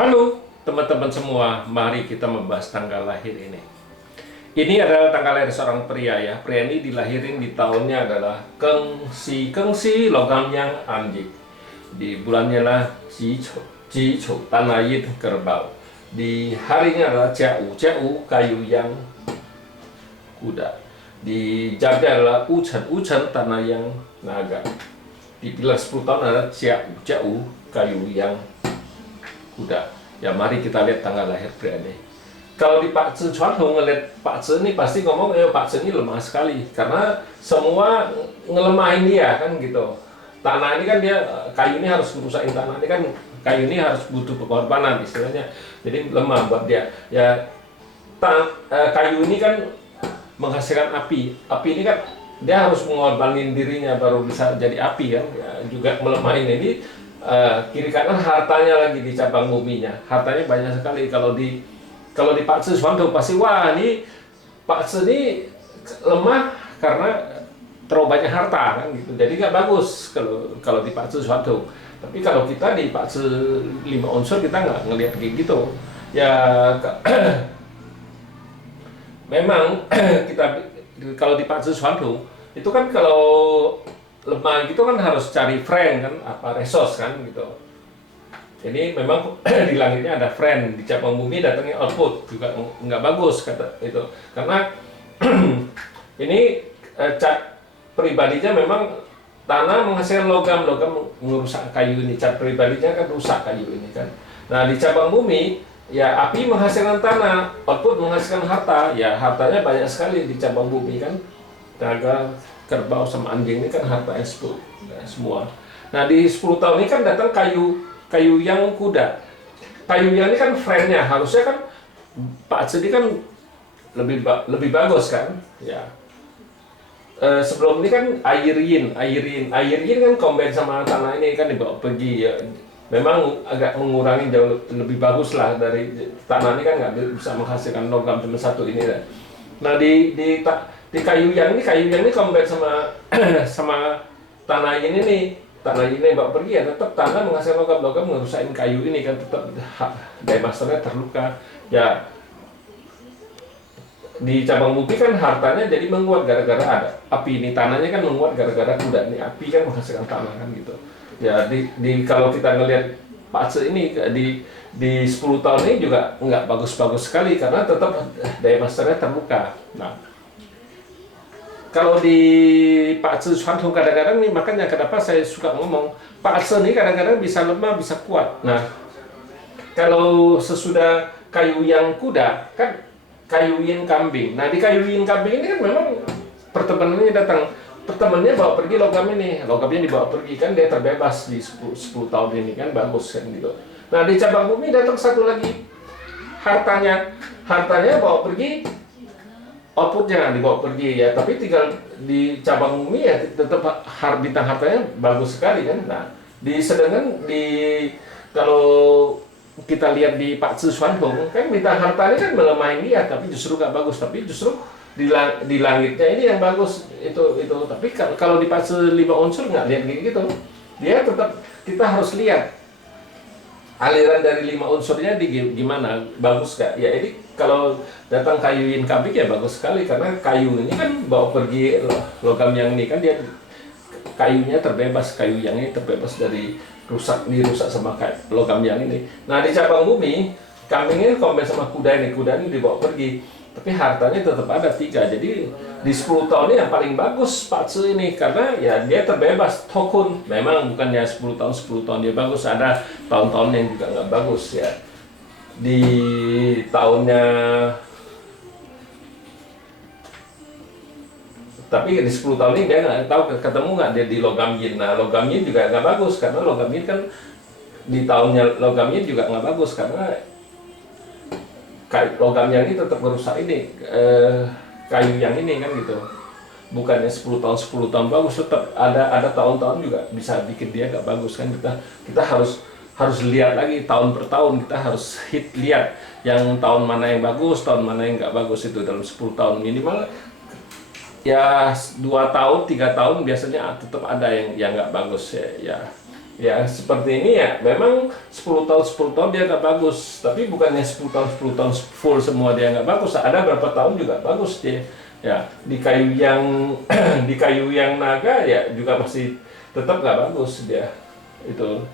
Halo teman-teman semua, mari kita membahas tanggal lahir ini. Ini adalah tanggal lahir seorang pria ya. Pria ini dilahirin di tahunnya adalah Kengsi logam yang anjing. Di bulannya lah Ji Chou tanah yid kerbau. Di harinya adalah Jiau kayu yang kuda. Di jamnya adalah Wu Chen tanah yang naga. Di pilar 10 tahun adalah Jiau kayu yang kuda. Ya mari kita lihat tanggal lahir pria ini. Kalau di Pak Zi Chuanhong ngeliat Pak Zi ini pasti ngomong, Pak Zi ini lemah sekali karena semua ngelemahin dia kan gitu. Tanah ini kan dia, kayu ini harus merusakin tanah ini kan, kayu ini harus butuh pengorbanan istilahnya. Jadi lemah buat dia. Ya kayu ini kan menghasilkan api. Api ini kan dia harus mengorbanin dirinya baru bisa jadi api kan. Ya, juga melemahin ini. Kiri kanan hartanya lagi di cabang buminya, hartanya banyak sekali. Kalau di Pak Zi Chuanhong pasti wah ini Pak Zi ini lemah karena terlalu banyak harta kan gitu, jadi nggak bagus kalau di Pak Zi Chuanhong. Tapi kalau kita di Pak Zi 5 unsur kita nggak ngelihat kayak gitu ya. Memang kita kalau di Pak Zi Chuanhong itu kan kalau lemah gitu kan harus cari friend kan, apa resource kan gitu. Ini memang di langitnya ada friend, di cabang bumi datangnya output juga nggak bagus kata itu, karena ini cat pribadinya memang tanah menghasilkan logam merusak kayu ini, cat pribadinya kan rusak kayu ini kan. Nah di cabang bumi ya api menghasilkan tanah, output menghasilkan harta, ya hartanya banyak sekali di cabang bumi kan. Naga, kerbau sama anjing ini kan harta ekspor semua. Nah di 10 tahun ini kan datang kayu yang kuda. Kayu yang ini kan friendnya harusnya kan Pak Zi ini kan lebih bagus kan ya. Sebelum ini kan air yin kan combine sama tanah ini kan dibawa pergi ya. Memang agak mengurangi jauh lebih bagus lah dari tanah ini kan nggak bisa menghasilkan logam cuma satu ini lah. Nah di kayu yang ini combine sama tanah ini nih, tanah ini bawa pergi ya tetap tanah menghasilkan logam ngerusakin kayu ini kan, tetap daya masternya terluka ya. Di cabang bumi kan hartanya jadi menguat gara-gara ada api ini, tanahnya kan menguat gara-gara kuda ini, api kan menghasilkan tanah kan gitu ya. Kalau kita ngelihat Pak Zi ini di 10 tahun ini juga nggak bagus-bagus sekali karena tetap daya masternya terluka. Nah kalau di Pak Zi Chuanhong kadang-kadang nih, makanya kenapa saya suka ngomong Pak Zi ini kadang-kadang bisa lemah bisa kuat. Nah kalau sesudah kayu yang kuda kan kayu yin kambing. Nah di kayu yin kambing ini kan memang pertemanannya datang, pertemanannya bawa pergi logam ini, logamnya dibawa pergi kan, dia terbebas di 10 tahun ini kan, bagus kan gitu. Nah di cabang bumi datang satu lagi, hartanya bawa pergi, outputnya dibawa pergi ya, tapi tinggal di cabang bumi ya tetap bintang hartanya bagus sekali kan. Nah sedangkan kalau kita lihat di Pak Zi Chuanhong kan bintang hartanya kan melemahin dia, tapi justru nggak bagus, tapi justru di langitnya ini yang bagus itu. Tapi kalau di Pak Zi 5 unsur nggak lihat gitu, dia tetap kita harus lihat aliran dari 5 unsurnya gimana, bagus gak? Ya ini kalau datang kayu yin kambing ya bagus sekali karena kayu ini kan bawa pergi logam yang ini kan, dia kayunya terbebas, kayu yang ini terbebas dari dirusak sama logam yang ini. Nah di cabang bumi kambing ini combine sama kuda ini dibawa pergi, tapi hartanya tetap ada 3. Jadi di 10 tahun ini yang paling bagus Pak Zi ini karena ya dia terbebas tokun. Memang bukannya 10 tahun dia bagus, ada tahun-tahun yang juga nggak bagus ya. Di tahunnya, tapi di 10 tahun ini dia nggak tahu ketemu nggak dia di logam yin. Nah logam yin juga nggak bagus karena logam yin kan di tahunnya logam yin juga nggak bagus karena logam yang ini tetap merusak ini kayu yang ini kan gitu. Bukannya 10 tahun bagus, tetap ada tahun-tahun juga bisa bikin dia nggak bagus kan. Kita harus lihat lagi tahun per tahun, kita harus lihat yang tahun mana yang bagus, tahun mana yang nggak bagus itu dalam 10 tahun minimal ya 2 tahun 3 tahun biasanya tetap ada yang nggak bagus ya. Ya seperti ini ya, memang 10 tahun dia nggak bagus, tapi bukannya 10 tahun full semua dia nggak bagus, ada berapa tahun juga bagus dia. Ya di kayu yang di kayu yang naga ya juga masih tetap nggak bagus dia itu.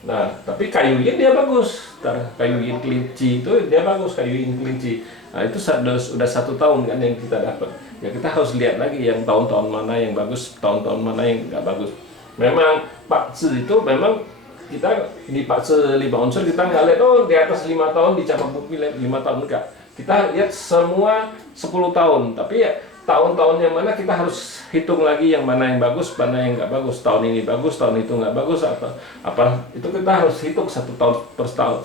Nah tapi kayu yin dia bagus. Kayu yin kelinci itu dia bagus, kayu yin kelinci. Nah itu sudah 1 tahun kan yang kita dapat. Ya kita harus lihat lagi yang tahun-tahun mana yang bagus, tahun-tahun mana yang nggak bagus. Memang Pak Tzu itu memang kita di Pak Tzu 5 unsur kita nggak lihat oh di atas 5 tahun di cabang bumi 5 tahun enggak. Kita lihat semua 10 tahun, tapi ya tahun-tahun yang mana kita harus hitung lagi yang mana yang bagus, mana yang nggak bagus. Tahun ini bagus, tahun itu nggak bagus, atau apa itu kita harus hitung 1 tahun per tahun.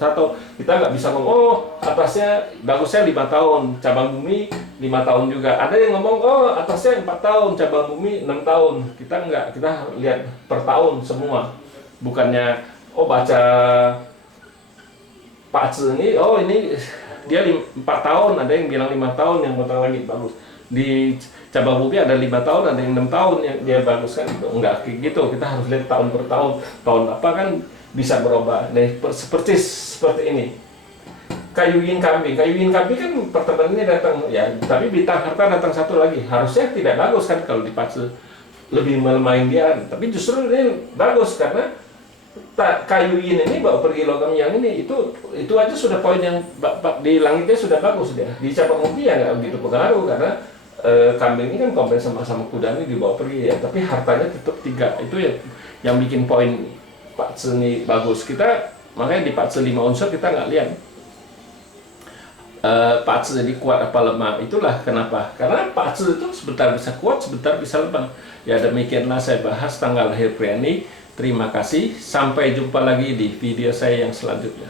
Kita nggak bisa ngomong oh atasnya bagusnya 5 tahun, cabang bumi 5 tahun juga. Ada yang ngomong oh atasnya 4 tahun, cabang bumi 6 tahun. Kita nggak, kita lihat per tahun semua. Bukannya oh baca Pak Tzu ini oh ini dia 4 tahun, ada yang bilang 5 tahun, yang bentar lagi bagus. Di cabang bumi ada 5 tahun, ada yang 6 tahun yang dia bagus kan itu. Enggak kayak gitu, kita harus lihat tahun per tahun. Tahun apa kan bisa berubah. Nah, seperti ini. Kayu yin kambing kan pertemuan ini datang ya, tapi bintang harta datang satu lagi. Harusnya tidak bagus kan kalau dipacu lebih melemahin dia, tapi justru ini bagus karena kayu yin ini bawa pergi logam yang ini itu aja sudah poin yang di langitnya sudah bagus dia. Di cabang bumi ya nggak begitu pengaruh karena kambing ini kan komplain sama kuda ini dibawa pergi ya, tapi hartanya tetap 3. Itu yang bikin poin Pak Tzu ini bagus. Kita makanya di Pak Tzu 5 unsur kita nggak lihat Pak Tzu jadi kuat apa lemah. Itulah kenapa, karena Pak Tzu itu sebentar bisa kuat, sebentar bisa lemah. Ya demikianlah saya bahas tanggal lahir pria ini. Terima kasih, sampai jumpa lagi di video saya yang selanjutnya.